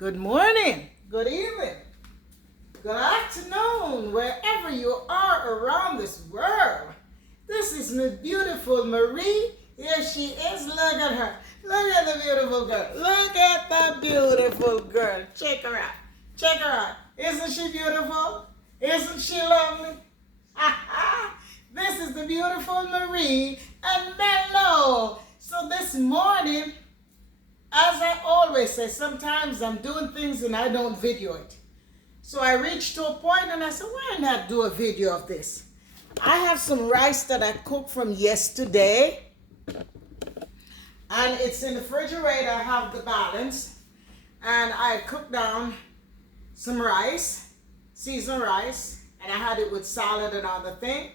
Good morning, good evening, good afternoon, wherever you are around this world. This is my beautiful Marie. Here she is. Look at her. Look at the beautiful girl. Look at the beautiful girl. Check her out. Check her out. Isn't she beautiful? Isn't she lovely? This is the beautiful Marie and Mello. So this morning, as I always say, sometimes I'm doing things and I don't video it. So I reached to a point and I said, why not do a video of this? I have some rice that I cooked from yesterday. And it's in the refrigerator. I have the balance. And I cooked down some rice, seasoned rice. And I had it with salad and other thing.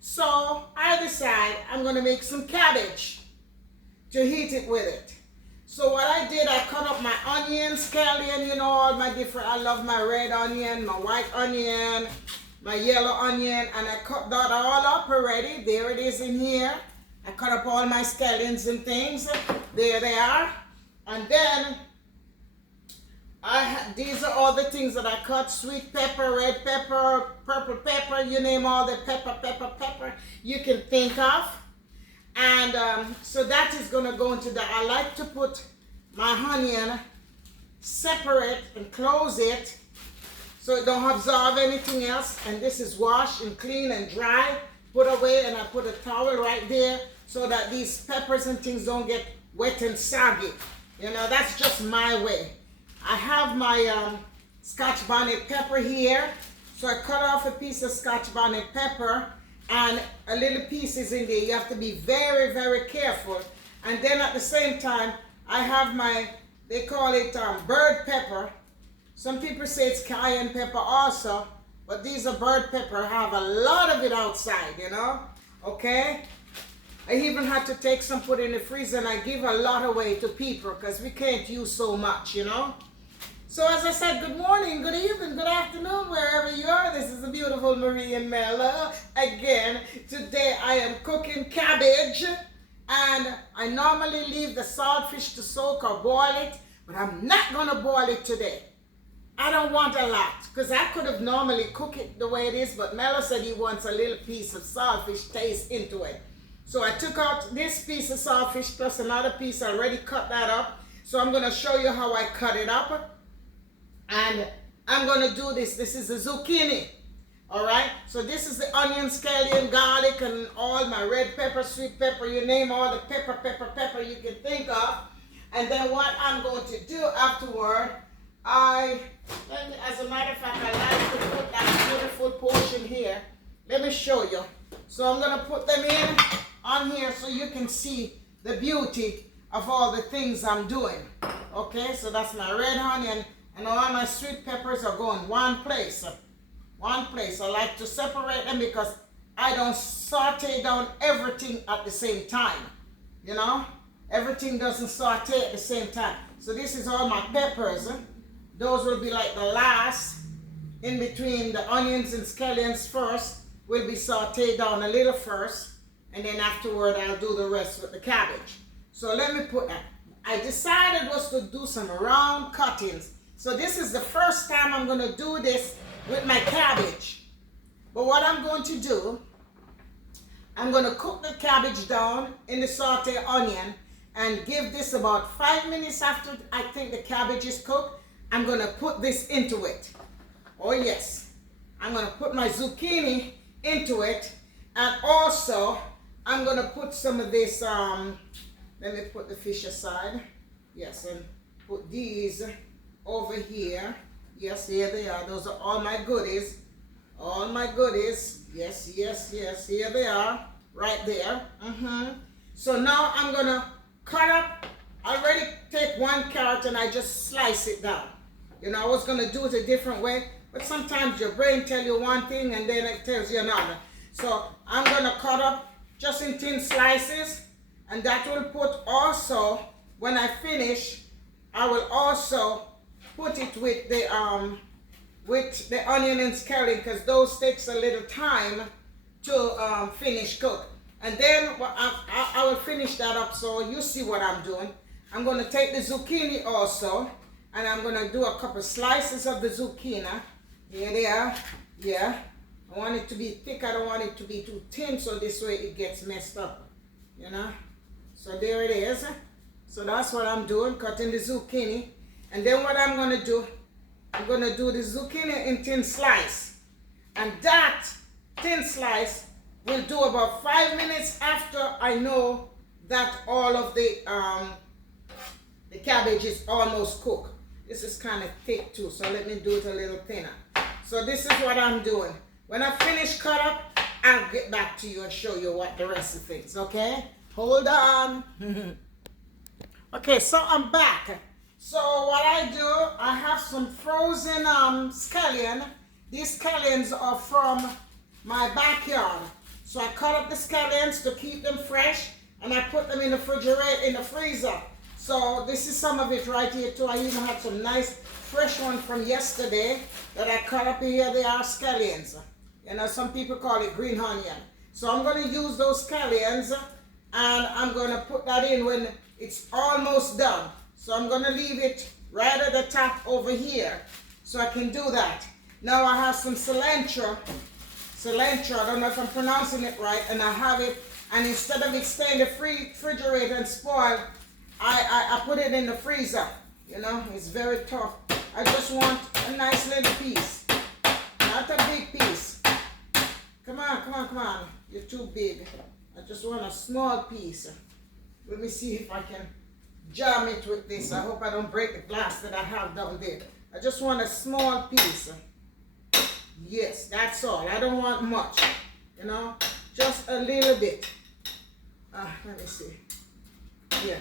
So I decide I'm going to make some cabbage to heat it with it. So what I did, I cut up my onions, scallion, all my different, I love my red onion, my white onion, my yellow onion, and I cut that all up already. There it is in here. I cut up all my scallions and things. There they are. And then, these are all the things that I cut: sweet pepper, red pepper, purple pepper, you name all the pepper you can think of. And so that is going to go into that. I like to put my onion separate and close it so it don't absorb anything else. And this is washed and clean and dry, put away, and I put a towel right there so that these peppers and things don't get wet and soggy. That's just my way. I have my Scotch bonnet pepper here. So I cut off a piece of Scotch bonnet pepper, and a little piece is in there. You have to be very, very careful. And then at the same time, I have they call it bird pepper. Some people say it's cayenne pepper also, but these are bird pepper. I have a lot of it outside, okay? I even had to take some, put in the freezer, and I give a lot away to people because we can't use so much, So as I said, good morning, good evening, good afternoon, wherever you are. This is the beautiful Marie and Mello. Again, today I am cooking cabbage. And I normally leave the saltfish to soak or boil it, but I'm not going to boil it today. I don't want a lot, because I could have normally cooked it the way it is, but Mello said he wants a little piece of saltfish taste into it. So I took out this piece of saltfish plus another piece. I already cut that up. So I'm going to show you how I cut it up. And I'm going to do this. This is the zucchini. All right. So this is the onion, scallion, garlic, and all my red pepper, sweet pepper, you name all the pepper you can think of. And then what I'm going to do afterward, as a matter of fact, I like to put that beautiful portion here. Let me show you. So I'm going to put them in on here so you can see the beauty of all the things I'm doing. Okay. So that's my red onion. And all my sweet peppers are going one place. One place. I like to separate them because I don't saute down everything at the same time. Everything doesn't saute at the same time. So this is all my peppers. Those will be like the last. In between the onions and scallions first will be sauteed down a little first. And then afterward I'll do the rest with the cabbage. So let me put that. I decided was to do some round cuttings. So this is the first time I'm going to do this with my cabbage. But what I'm going to do, I'm going to cook the cabbage down in the saute onion and give this about 5 minutes after I think the cabbage is cooked. I'm going to put this into it. Oh yes. I'm going to put my zucchini into it. And also, I'm going to put some of this, let me put the fish aside. Yes, and put these over here. Yes, here they are. Those are all my goodies. All my goodies. Yes. Here they are. Right there. So now I'm going to cut up. I already take one carrot and I just slice it down. I was going to do it a different way. But sometimes your brain tells you one thing and then it tells you another. So I'm going to cut up just in thin slices. And that will put also, when I finish, I will also put it with the onion and scallion, because those takes a little time to finish cook. And then I will finish that up so you see what I'm doing. I'm going to take the zucchini also And I'm gonna do a couple slices of the zucchini. Here they are. Yeah. I want it to be thick. I don't want it to be too thin, so this way it gets messed up. You know? So there it is. So that's what I'm doing, cutting the zucchini. And then what I'm gonna do, I'm gonna do the zucchini in thin slice. And that thin slice will do about 5 minutes after I know that all of the cabbage is almost cooked. This is kind of thick too, so let me do it a little thinner. So this is what I'm doing. When I finish cut up, I'll get back to you and show you what the rest of things, okay? Hold on. Okay, so I'm back. So what I do, I have some frozen scallion. These scallions are from my backyard. So I cut up the scallions to keep them fresh, and I put them in the refrigerator, in the freezer. So this is some of it right here too. I even had some nice fresh one from yesterday that I cut up here. They are scallions. You know, some people call it green onion. So I'm going to use those scallions, and I'm going to put that in when it's almost done. So I'm going to leave it right at the top over here so I can do that. Now I have some cilantro. Cilantro, I don't know if I'm pronouncing it right, and I have it, and instead of it staying in the refrigerator and spoil, I put it in the freezer. You know, it's very tough. I just want a nice little piece, not a big piece. Come on, come on, come on. You're too big. I just want a small piece. Let me see if I can jam it with this. I hope I don't break the glass that I have down there. I just want a small piece. Yes, that's all. I don't want much. You know, just a little bit. Let me see. Yeah.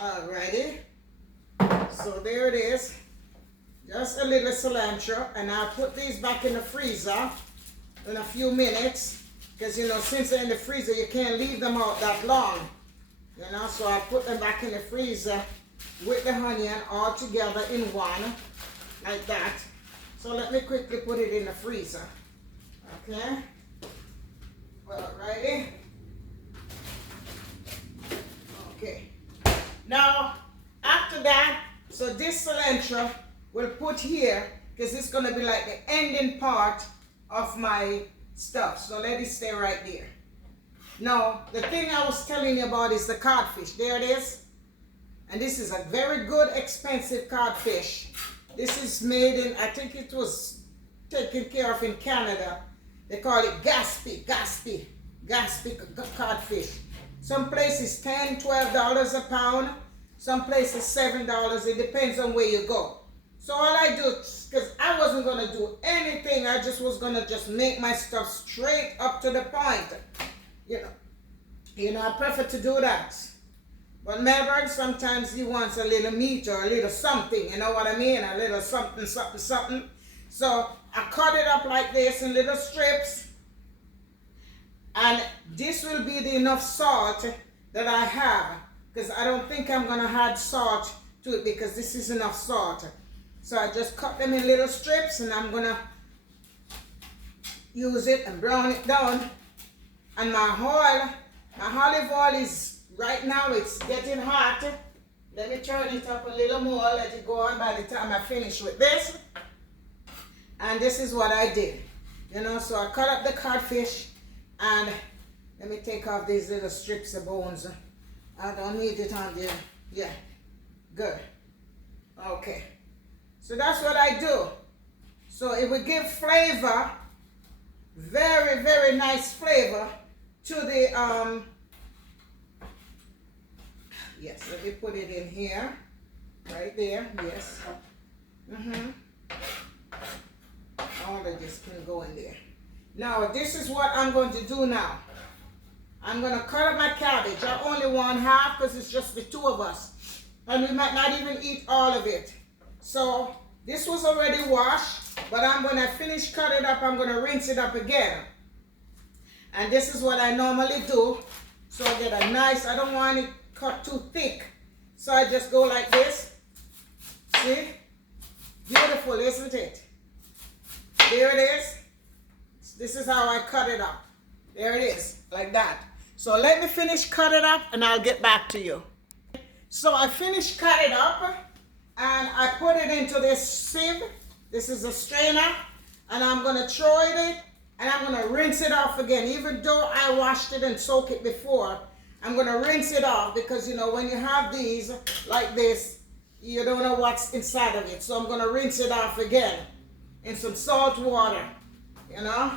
Alrighty. So there it is. Just a little cilantro, and I'll put these back in the freezer in a few minutes, because you know, since they're in the freezer, you can't leave them out that long. You know, so I put them back in the freezer with the onion all together in one, like that. So let me quickly put it in the freezer. Okay. Alrighty. Okay. Now, after that, so this cilantro we'll put here, because it's going to be like the ending part of my stuff. So let it stay right there. Now, the thing I was telling you about is the codfish. There it is. And this is a very good, expensive codfish. This is made in, I think it was taken care of in Canada. They call it Gaspy codfish. Some places $10, $12 a pound. Some places $7. It depends on where you go. So all I do, because I wasn't going to do anything, I just was going to just make my stuff straight up to the point. You know, I prefer to do that. But Melbourne, sometimes he wants a little meat or a little something, you know what I mean? A little something, something, something. So I cut it up like this in little strips. And this will be the enough salt that I have, because I don't think I'm going to add salt to it, because this is enough salt. So I just cut them in little strips, and I'm going to use it and brown it down. And my olive oil is, right now it's getting hot. Let me turn it up a little more, let it go on by the time I finish with this. And this is what I did. You know, so I cut up the codfish, and let me take off these little strips of bones. I don't need it on there. Yeah, good. Okay. So that's what I do. So it will give flavor, very, very nice flavor to the, yes, let me put it in here, right there, yes. All of this can go in there. Now, this is what I'm going to do now. I'm going to cut up my cabbage. I only want half because it's just the two of us. And we might not even eat all of it. So this was already washed, but when I finish cutting it up, I'm going to rinse it up again. And this is what I normally do. So I get a nice, I don't want it cut too thick. So I just go like this. See? Beautiful, isn't it? There it is. This is how I cut it up. There it is, like that. So let me finish cut it up, and I'll get back to you. So I finished cut it up and I put it into this sieve. This is a strainer, and I'm gonna throw it in and I'm gonna rinse it off again. Even though I washed it and soaked it before, I'm gonna rinse it off because you know when you have these like this, you don't know what's inside of it. So I'm gonna rinse it off again in some salt water, you know.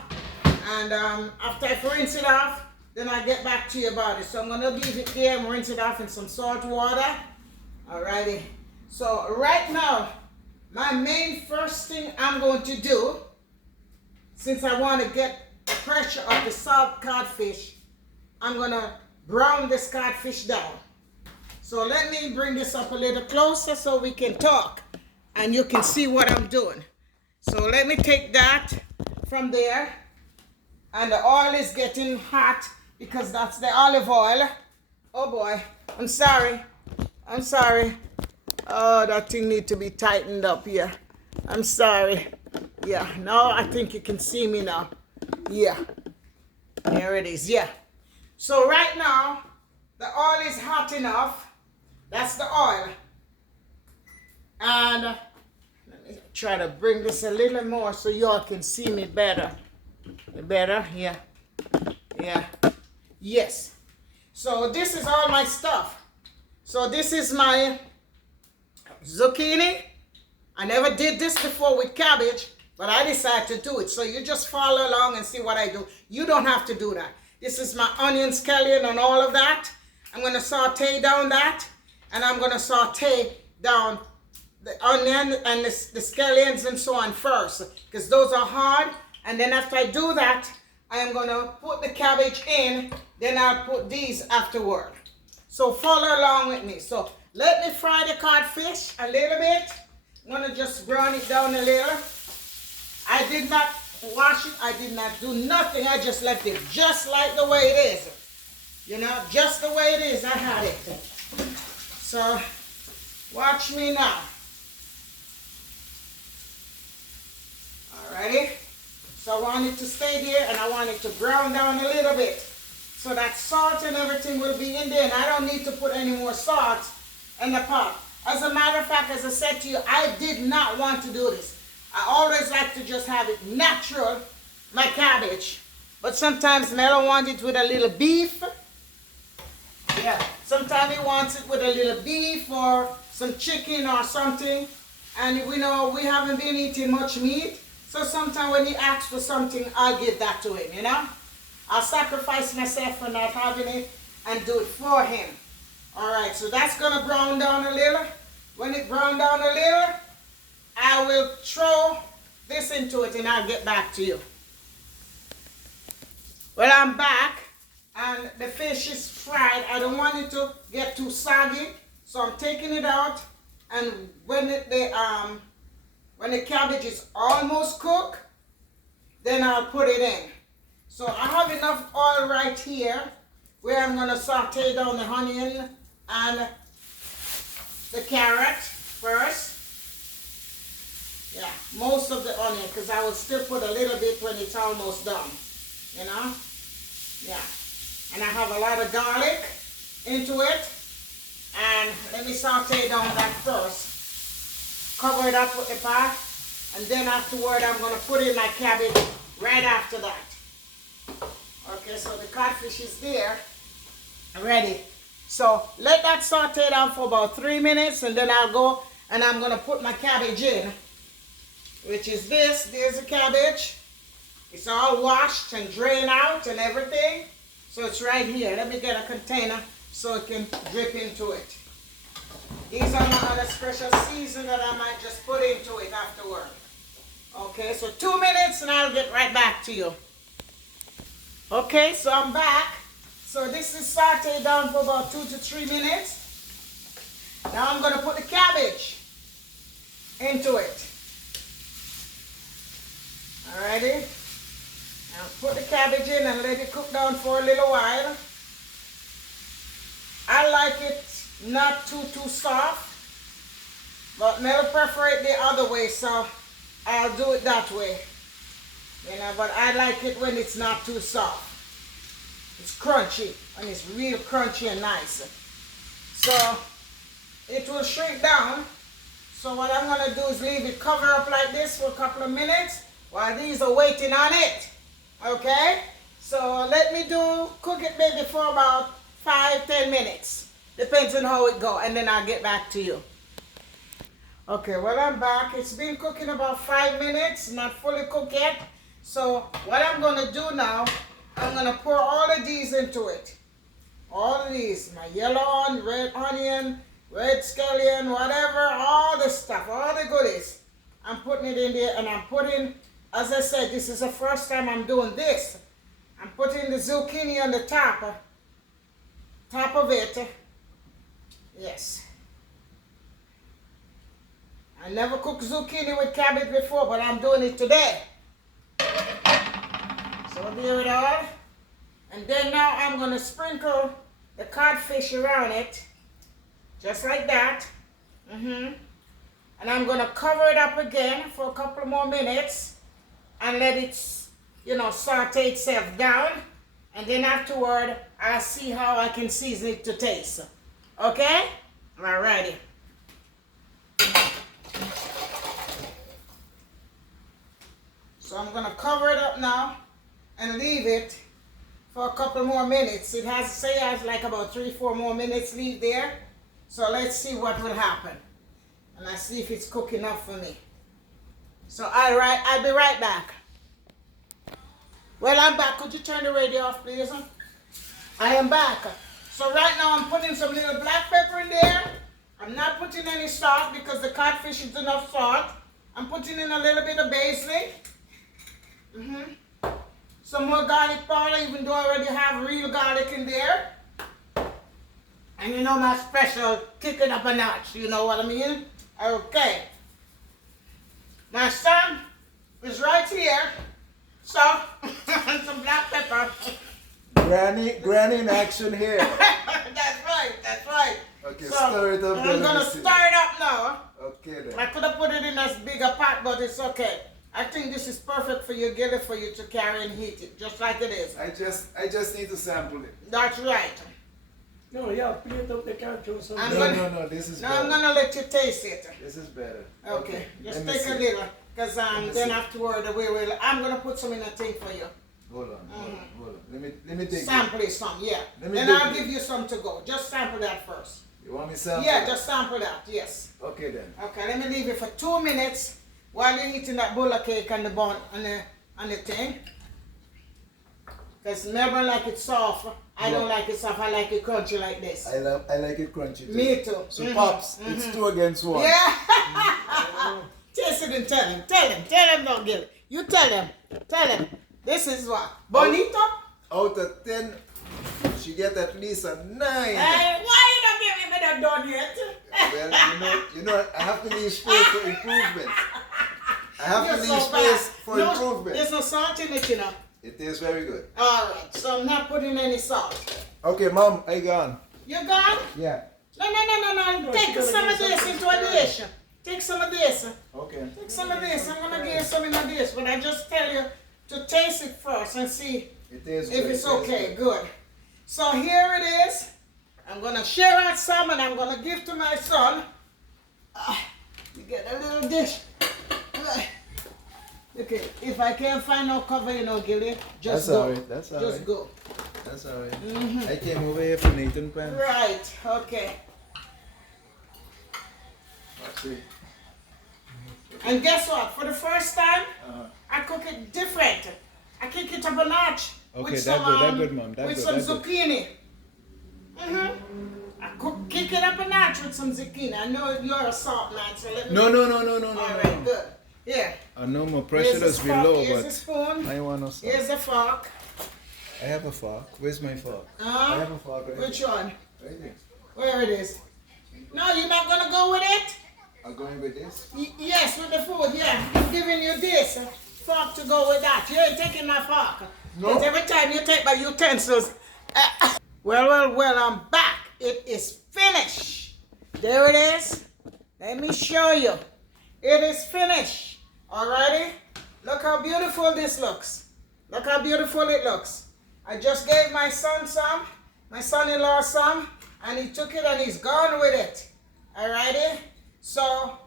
And after I rinse it off, then I'll get back to you about it. So I'm gonna leave it there and rinse it off in some salt water. Alrighty. So right now, my main first thing I'm going to do, since I want to get the pressure of the salt codfish, I'm gonna brown this codfish down. So let me bring this up a little closer so we can talk and you can see what I'm doing. So let me take that from there, and the oil is getting hot because that's the olive oil. Oh boy, I'm sorry. Oh, that thing needs to be tightened up here. I'm sorry. Yeah, now I think you can see me now. Yeah, there it is, yeah. So right now, the oil is hot enough. That's the oil. And let me try to bring this a little more so y'all can see me better. Better, yeah. Yeah. Yes. So this is all my stuff. So this is my zucchini. I never did this before with cabbage, but I decided to do it. So you just follow along and see what I do. You don't have to do that. This is my onion scallion and all of that. I'm going to saute down that, and I'm going to saute down the onion and the scallions and so on first, because those are hard. And then after I do that, I am going to put the cabbage in, then I'll put these afterward. So follow along with me. So let me fry the codfish a little bit. I'm going to just brown it down a little. I did not wash it. I did not do nothing. I just left it just like the way it is. You know, just the way it is. I had it. So watch me now. Alrighty. So I want it to stay there, and I want it to brown down a little bit. So that salt and everything will be in there, and I don't need to put any more salt in the pot. As a matter of fact, as I said to you, I did not want to do this. I always like to just have it natural, my cabbage. But sometimes Melo wants it with a little beef. Yeah, sometimes he wants it with a little beef or some chicken or something. And we know we haven't been eating much meat. So sometimes when he asks for something, I'll give that to him, you know. I'll sacrifice myself for not having it and do it for him. All right, so that's going to brown down a little. When it brown down a little, I will throw this into it and I'll get back to you. Well, I'm back and the fish is fried. I don't want it to get too soggy, so I'm taking it out. And when the cabbage is almost cooked, then I'll put it in. So I have enough oil right here where I'm going to saute down the onion and the carrot first. Yeah, most of the onion, because I will still put a little bit when it's almost done, you know. Yeah, and I have a lot of garlic into it. And let me saute down that first. Cover it up with the pot, and then afterward I'm going to put in my cabbage right after that. Okay, so the codfish is there, ready. So let that saute down for about 3 minutes, and then I'll go and I'm going to put my cabbage in, which is this. There's the cabbage. It's all washed and drained out and everything. So it's right here. Let me get a container so it can drip into it. These are my other special season that I might just put into it afterward. Okay, so 2 minutes and I'll get right back to you. Okay, so I'm back. So this is sauteed down for about 2 to 3 minutes. Now I'm going to put the cabbage into it. Alrighty. Now put the cabbage in and let it cook down for a little while. I like it not too soft, but Mel prefer it the other way, so I'll do it that way. You know, but I like it when it's not too soft. It's crunchy, and it's real crunchy and nice. So it will shrink down. So what I'm gonna do is leave it cover up like this for a couple of minutes while these are waiting on it. Okay? So let me cook it maybe for about 5-10 minutes. Depends on how it go, and then I'll get back to you. Okay, well I'm back. It's been cooking about 5 minutes, not fully cooked yet. So what I'm gonna do now, I'm gonna pour all of these into it. All of these, my yellow, red onion, red scallion, whatever, all the stuff, all the goodies. I'm putting it in there, and I'm putting, as I said, this is the first time I'm doing this. I'm putting the zucchini on the top of it. Yes. I never cooked zucchini with cabbage before, but I'm doing it today. So there it all. And then now I'm going to sprinkle the codfish around it. Just like that. And I'm going to cover it up again for a couple more minutes. And let it, saute itself down. And then afterward, I'll see how I can season it to taste. Okay? Alrighty. So I'm going to cover it up now and leave it for a couple more minutes. It has like about 3-4 more minutes leave there. So let's see what will happen. And I see if it's cooked enough for me. So I'll be right back. Well, I'm back. Could you turn the radio off, please? I am back. So right now I'm putting some little black pepper in there. I'm not putting any salt because the codfish is enough salt. I'm putting in a little bit of basil. Some more garlic powder, even though I already have real garlic in there. And my special, kick it up a notch, you know what I mean? Okay. My son is right here. So, some black pepper. Granny in action here. That's right. Okay, so, stir it up. I'm going to stir it up now. Okay then. I could have put it in a bigger pot, but it's okay. I think this is perfect for you, Gilly, for you to carry and heat it, just like it is. I just need to sample it. That's right. No, yeah, plate up the couch or something. No, this is better. I'm going to let you taste it. This is better. Okay, just take a little, because then afterward, I'm going to put some in a thing for you. Hold on. Let me take sample it some, yeah. Then I'll give you some to go. Just sample that first. You want me to sample? Yeah, just sample that, yes. Okay then. Okay, let me leave it for 2 minutes while you're eating that bowl of cake and the bun and the thing. Because never like it soft. I don't like it soft. I like it crunchy like this. I like it crunchy too. Me too. So Pops, it's 2 against 1. Yeah. Taste it and tell him. Tell him, don't get it. You tell him. This is what? Bonito? Out of 10, she get at least a 9. Why you not give me that done yet? Well, I have to leave space for improvement. Improvement. There's no salt in it, It tastes very good. Alright, so I'm not putting any salt. Okay, Mom, I gone. You gone? Yeah. No. Take some of this into a dish. Take some of this. Okay. Take some of this. I'm going to give you some in a dish. But I just tell you to taste it first and see if it's okay. Good. So here it is. I'm going to share out some and I'm going to give to my son. You get a little dish. Okay, if I can't find no cover, Gilly, just go. That's all just right. go. That's all right. I came over here for Nathan Pan. Right, okay. See. And guess what? For the first time, I cook it different. I kick it up a notch with some zucchini. I kick it up a notch with some zucchini. I know you're a salt man, so let me. No. All right, good. Yeah. I know my pressure does be low, Here's but a spoon. I want no salt. Here's a fork. I have a fork. Where's my fork? I have a fork right Which here. one? Right there. Where it is? No, you're not gonna go with it? I'm going with this? Yes, with the food, yeah. I'm giving you this fork to go with that. You ain't taking my fork. No. Because every time you take my utensils. Well, I'm back. It is finished. There it is. Let me show you. It is finished. Alrighty? Look how beautiful this looks. Look how beautiful it looks. I just gave my son some, my son-in-law some, and he took it and he's gone with it. Alrighty? So,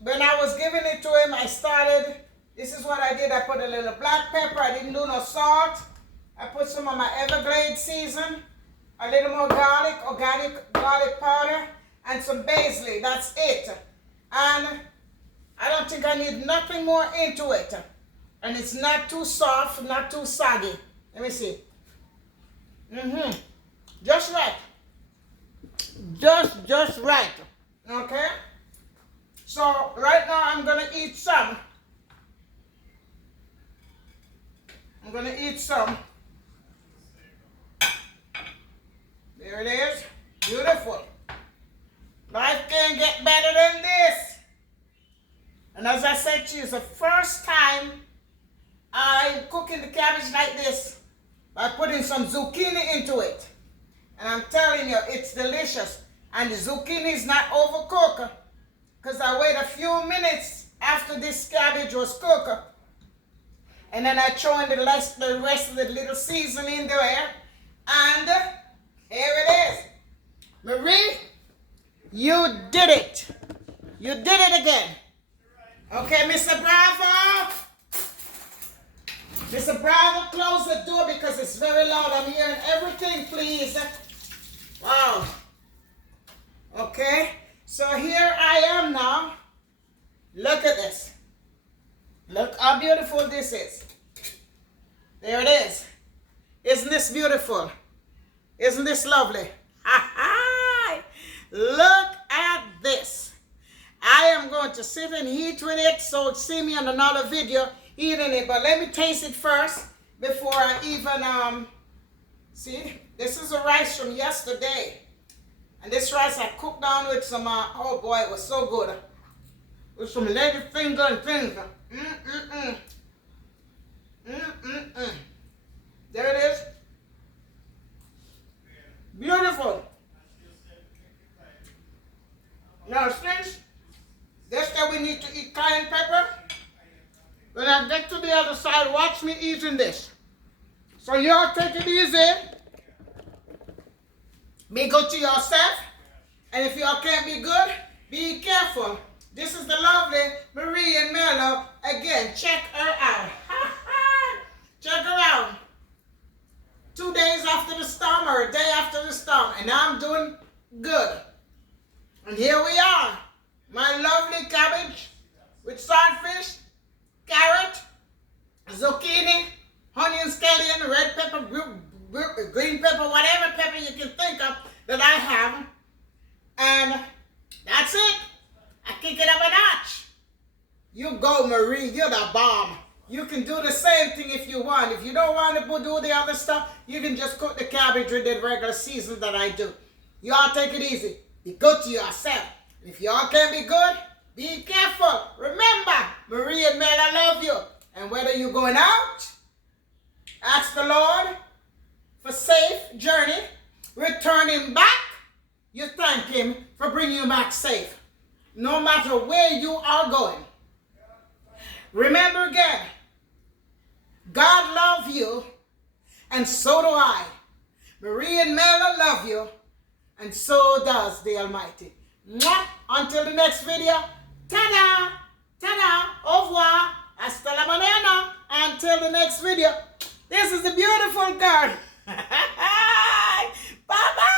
when I was giving it to him, I started, this is what I did. I put a little black pepper. I didn't do no salt. I put some of my Everglade season, a little more garlic, organic garlic powder, and some basil. That's it. And I don't think I need nothing more into it. And it's not too soft, not too soggy. Let me see. Just right. Just right. Okay? So right now I'm gonna eat some. I'm gonna eat some. There it is. Beautiful. Life can't get better than this. And as I said to you, it's the first time I'm cooking the cabbage like this by putting some zucchini into it. And I'm telling you, it's delicious. And the zucchini is not overcooked, because I wait a few minutes after this cabbage was cooked. And then I throw in the rest of the little seasoning there. And here it is. Marie, you did it. You did it again. Okay, Mr. Bravo. Mr. Bravo, close the door because it's very loud. I'm hearing everything, please. Wow. Okay, so here I am now. Look at this. Look how beautiful this is. There it is. Isn't this beautiful? Isn't this lovely? Look at this. I am going to sit and eat with it, so see me on another video eating it. But let me taste it first before I even, see, this is the rice from yesterday. And this rice I cooked down with some, oh boy, it was so good. With some lady finger and things. There it is. Beautiful. Now since this that we need to eat cayenne pepper, when I get to the other side, watch me eating this. So y'all take it easy. Be good to yourself. And if y'all can't be good, be careful. This is the lovely Marie and Mello. Again, check her out. Check her out. 2 days after the storm or a day after the storm. And I'm doing good. And here we are. My lovely cabbage with saltfish, carrot, zucchini, onion scallion, red pepper, green pepper, whatever pepper you can think of that I have. And that's it. I kick it up a notch. You go, Marie. You're the bomb. You can do the same thing if you want. If you don't want to do the other stuff, you can just cook the cabbage with the regular season that I do. Y'all take it easy. Be good to yourself. If y'all can't be good, be careful. Remember, Marie and Mel, I love you. And whether you're going out, ask the Lord for safe journey. Returning back, you thank Him for bringing you back safe. No matter where you are going. Remember again, God loves you, and so do I. Marie and Mela love you, and so does the Almighty. Mwah! Until the next video, ta-da, ta-da, au revoir, hasta la mañana. Until the next video, this is the beautiful girl. Bye-bye.